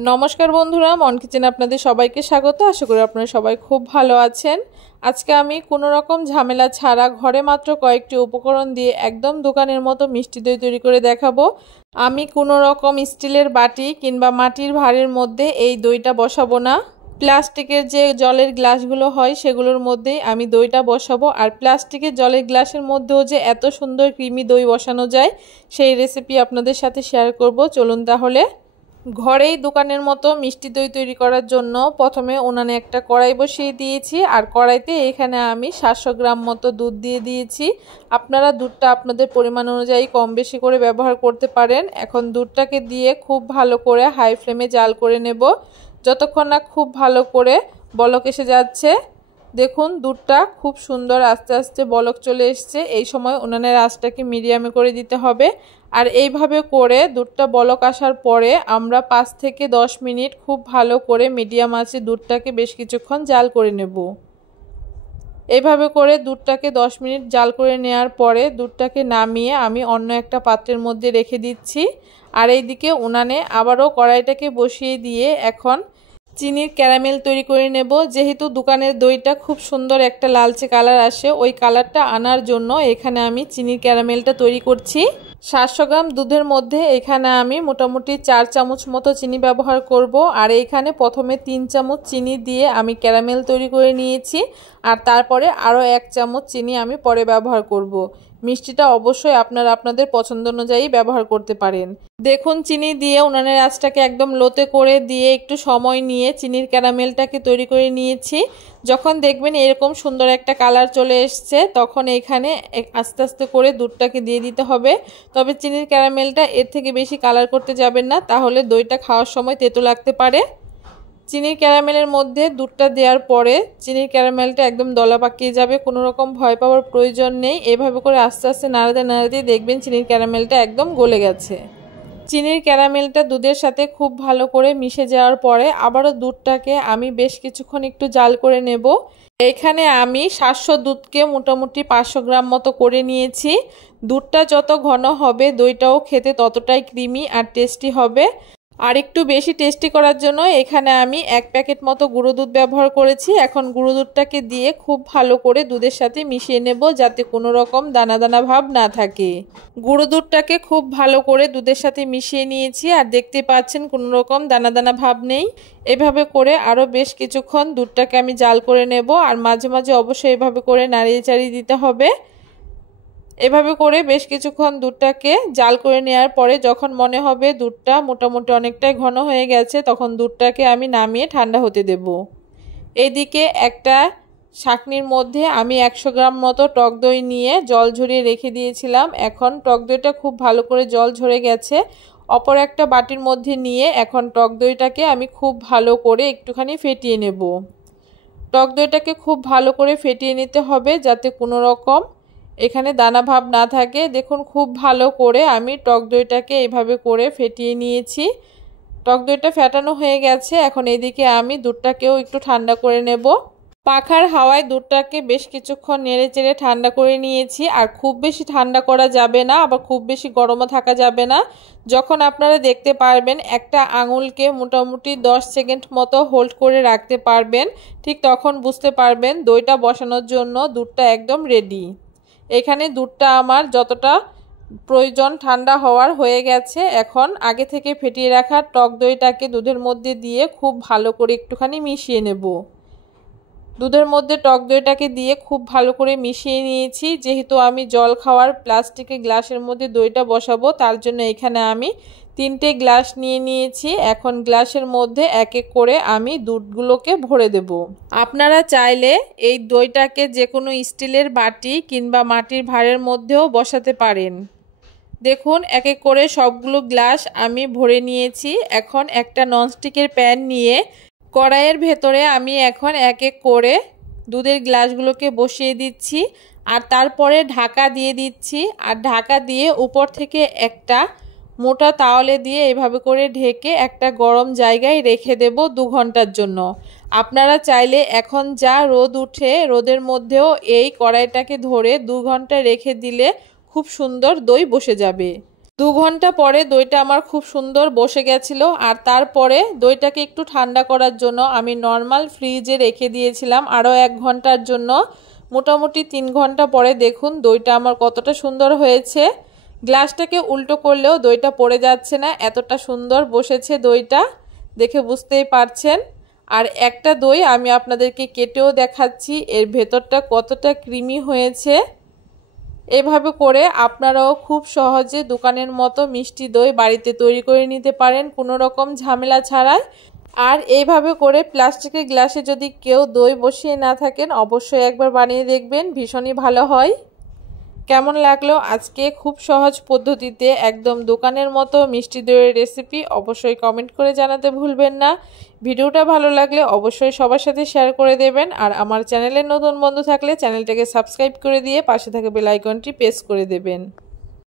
नमस्कार बंधुरा मन किचेन आपनादेर सबाइके स्वागत। आशा करी आपनारा सबाई खूब भालो आछेन। आजके आमी कोनो रकम झामेला छाड़ा घरे मात्र कयेकटी उपकरण दिए एकदम दोकानेर मतो मिष्टि दई तैरी करे देखाबो। आमी कोनो रकम स्टिलेर बाटी किंबा माटिर भाड़ेर मध्य एई दईटा बसाबो ना। प्लास्टिकेर जे जलेर ग्लासगुलो हय सेगुलोर मध्येई आमी दईटा बसाबो। आर प्लास्टिकेर जलेर ग्लासेर मध्येও जे एत सुंदर क्रिमी दई बसानो जाय सेई रेसिपि आपनादेर साथे शेयार करब। चलुन ताहले घरेई दोकानेर मतो मिष्टि दई तैरी करार जोन्नो प्रथमे उनाने एकटा कड़ाई बसिए दिएछि और कड़ाईते एखाने आमी 700 ग्राम मतो दूध दिए दिएछि। आपनारा दूधटा आपनादेर परिमाण अनुयायी कम बेशी करे व्यवहार करते पारेन। एखन दूधटाके दिए खूब भालो करे हाई फ्लेमे जाल करे नेब যতক্ষণ না खूब भालो करे बलक एसे जाच्छे। देखुन दूधटा खूब सुंदर आस्ते आस्ते बलक चले एसेছে। এই সময় উনানের আঁচটাকে মিডিয়ামে করে দিতে হবে। আর এইভাবে করে দুধটা বলক আসার পরে আমরা 5 থেকে 10 মিনিট খুব ভালো করে মিডিয়াম আঁচে দুধটাকে বেশ কিছুক্ষণ জাল করে নেব। এইভাবে করে দুধটাকে 10 মিনিট জাল করে নেওয়ার পরে দুধটাকে নামিয়ে আমি অন্য একটা পাত্রের মধ্যে রেখে দিচ্ছি। আর এইদিকে উনানে আবারও কড়াইটাকে বসিয়ে দিয়ে এখন চিনির ক্যারামেল তৈরি করে নেব। যেহেতু দোকানের দইটা খুব সুন্দর একটা লালচে কালার আসে ওই কালারটা আনার জন্য এখানে আমি চিনির ক্যারামেলটা তৈরি করছি। 700 গ্রাম দুধের মধ্যে এখানে আমি মোটামুটি 4 চামচ মতো চিনি ব্যবহার করব। আর এইখানে প্রথমে 3 চামচ চিনি দিয়ে আমি ক্যারামেল তৈরি করে নিয়েছি। আর তারপরে আরও 1 চামচ চিনি আমি পরে ব্যবহার করব। মিষ্টিটা অবশ্যই আপনারা আপনাদের পছন্দ অনুযায়ী ব্যবহার করতে পারেন। দেখুন চিনি দিয়ে উনানের আঁচটাকে একদম লোতে করে দিয়ে একটু সময় নিয়ে চিনির ক্যারামেলটাকে তৈরি করে নিয়েছি। যখন দেখবেন এরকম সুন্দর একটা কালার চলে এসেছে তখন এখানে আস্তে আস্তে করে দুধটাকে দিয়ে দিতে হবে। তবে চিনির ক্যারামেলটা এর থেকে বেশি কালার করতে যাবেন না, তাহলে দইটা খাওয়ার সময় তেতো লাগতে পারে। চিনির ক্যারামেলের মধ্যে দুধটা দেওয়ার পরে চিনির ক্যারামেলটা একদম দলা পাকিয়ে যাবে, কোনো রকম ভয় পাওয়ার প্রয়োজন নেই। এভাবে করে আস্তে আস্তে নাড়াতে নাড়াতে দেখবেন চিনির ক্যারামেলটা একদম গলে গেছে। চিনির ক্যারামেলটা দুধের সাথে খুব ভালো করে মিশে যাওয়ার পরে আবারও দুধটাকে আমি বেশ কিছুক্ষণ একটু জাল করে নেব। এখানে আমি 700 দুধকে মোটামুটি 500 গ্রাম মতো করে নিয়েছি। দুধটা যত ঘন হবে দইটাও খেতে ততটাই ক্রিমি আর টেস্টি হবে। আর একটু বেশি টেস্টি করার জন্য এখানে আমি 1 প্যাকেট মতো গুঁড়ো দুধ ব্যবহার করেছি। এখন গুঁড়ো দুধটাকে দিয়ে খুব ভালো করে দুধের সাথে মিশিয়ে নেব যাতে কোনো রকম দানা দানা ভাব না থাকে। গুঁড়ো দুধটাকে খুব ভালো করে দুধের সাথে মিশিয়ে নিয়েছি আর দেখতে পাচ্ছেন কোনো রকম দানা দানা ভাব নেই। এভাবে করে আরও বেশ কিছুক্ষণ দুধটাকে আমি জাল করে নেব। আর মাঝে মাঝে অবশ্যই এভাবে করে নাড়িয়ে চাড়িয়ে দিতে হবে। এভাবে করে বেশ কিছুক্ষণ দুধটাকে জাল করে নেওয়ার পরে যখন মনে হবে দুধটা মোটামুটি অনেকটাই ঘন হয়ে গেছে তখন দুধটাকে আমি নামিয়ে ঠান্ডা হতে দেব। এদিকে একটা ছাঁকনির মধ্যে আমি 100 গ্রাম মতো টক দই নিয়ে জল ঝরিয়ে রেখে দিয়েছিলাম। এখন টক দইটা খুব ভালো করে জল ঝরে গেছে। অপর একটা বাটির মধ্যে নিয়ে এখন টক দইটাকে আমি খুব ভালো করে একটুখানি ফেটিয়ে নেব। টক দইটাকে খুব ভালো করে ফেটিয়ে নিতে হবে যাতে কোনো রকম এখানে দানা ভাব না থাকে। দেখুন খুব ভালো করে আমি টক দইটাকে এইভাবে করে ফেটিয়ে নিয়েছি। টক দইটা ফেটানো হয়ে গেছে। এখন এদিকে আমি দুধটাকেও একটু ঠান্ডা করে নেব। পাখার হাওয়ায় দুধটাকে বেশ কিছুক্ষণ নেড়ে চেড়ে ঠান্ডা করে নিয়েছি। আর খুব বেশি ঠান্ডা করা যাবে না, আবার খুব বেশি গরমও থাকা যাবে না। যখন আপনারা দেখতে পারবেন একটা আঙুলকে মোটামুটি 10 সেকেন্ড মতো হোল্ড করে রাখতে পারবেন, ঠিক তখন বুঝতে পারবেন দইটা বসানোর জন্য দুধটা একদম রেডি। এখানে দুধটা আমার যতটা প্রয়োজন ঠান্ডা হওয়ার হয়ে গেছে। এখন আগে থেকে ফেটিয়ে রাখা টক দইটাকে দুধের মধ্যে দিয়ে খুব ভালো করে একটুখানি মিশিয়ে নেব। দুধের মধ্যে টক দইটাকে দিয়ে খুব ভালো করে মিশিয়ে নিয়েছি। যেহেতু আমি জল খাওয়ার প্লাস্টিকের গ্লাসের মধ্যে দইটা বসাবো তার জন্য এখানে আমি 3টে গ্লাস নিয়ে নিয়েছি। এখন গ্লাসের মধ্যে এক এক করে আমি দুধগুলোকে ভরে দেব। আপনারা চাইলে এই দইটাকে যে কোনো স্টিলের বাটি কিংবা মাটির ভাঁড়ের মধ্যেও বসাতে পারেন। দেখুন এক এক করে সবগুলো গ্লাস আমি ভরে নিয়েছি। এখন একটা ননস্টিকের প্যান নিয়ে কড়াইয়ের ভেতরে আমি এখন এক এক করে দুধের গ্লাসগুলোকে বসিয়ে দিচ্ছি আর তারপরে ঢাকা দিয়ে দিচ্ছি। আর ঢাকা দিয়ে উপর থেকে একটা মোটা তাওয়ালে দিয়ে এভাবে করে ঢেকে একটা গরম জায়গায় রেখে দেব 2 ঘন্টার জন্য। আপনারা চাইলে এখন যা রোদ উঠে রোদের মধ্যেও এই কড়াইটাকে ধরে 2 ঘন্টা রেখে দিলে খুব সুন্দর দই বসে যাবে। 2 ঘন্টা পরে দইটা আমার খুব সুন্দর বসে গেছিল। আর তারপরে দইটাকে একটু ঠান্ডা করার জন্য আমি নর্মাল ফ্রিজে রেখে দিয়েছিলাম আরও 1 ঘন্টার জন্য। মোটামুটি 3 ঘন্টা পরে দেখুন দইটা আমার কতটা সুন্দর হয়েছে। গ্লাসটাকে উল্টো করলেও দইটা পড়ে যাচ্ছে না, এতটা সুন্দর বসেছে দইটা, দেখে বুঝতেই পারছেন। আর একটা দই আমি আপনাদেরকে কেটেও দেখাচ্ছি এর ভেতরটা কতটা ক্রিমি হয়েছে। এভাবে করে আপনারাও খুব সহজে দোকানের মতো মিষ্টি দই বাড়িতে তৈরি করে নিতে পারেন কোনো রকম ঝামেলা ছাড়াই। আর এইভাবে করে প্লাস্টিকের গ্লাসে যদি কেউ দই বসিয়ে না থাকেন অবশ্যই একবার বানিয়ে দেখবেন, ভীষণই ভালো হয়। কেমন লাগলো আজকে খুব সহজ পদ্ধতিতে একদম দোকানের মতো মিষ্টি দইয়ের রেসিপি অবশ্যই কমেন্ট করে জানাতে ভুলবেন না। ভিডিওটা ভালো লাগলে অবশ্যই সবার সাথে শেয়ার করে দেবেন। আর আমার চ্যানেলের নতুন বন্ধু থাকলে চ্যানেলটাকে সাবস্ক্রাইব করে দিয়ে পাশে থাকা বেল আইকনটি প্রেস করে দেবেন।